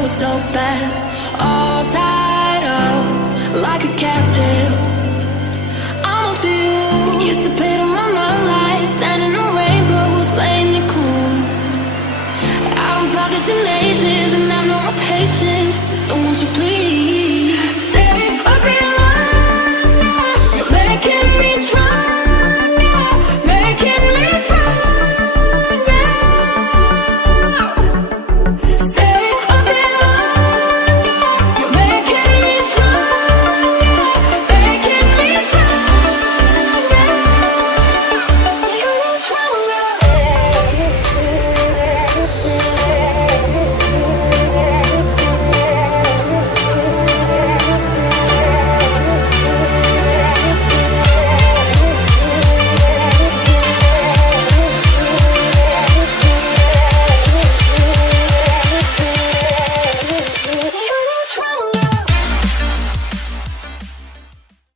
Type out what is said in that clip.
go so fast, all tied up like a captive. I'm on to you. Used to play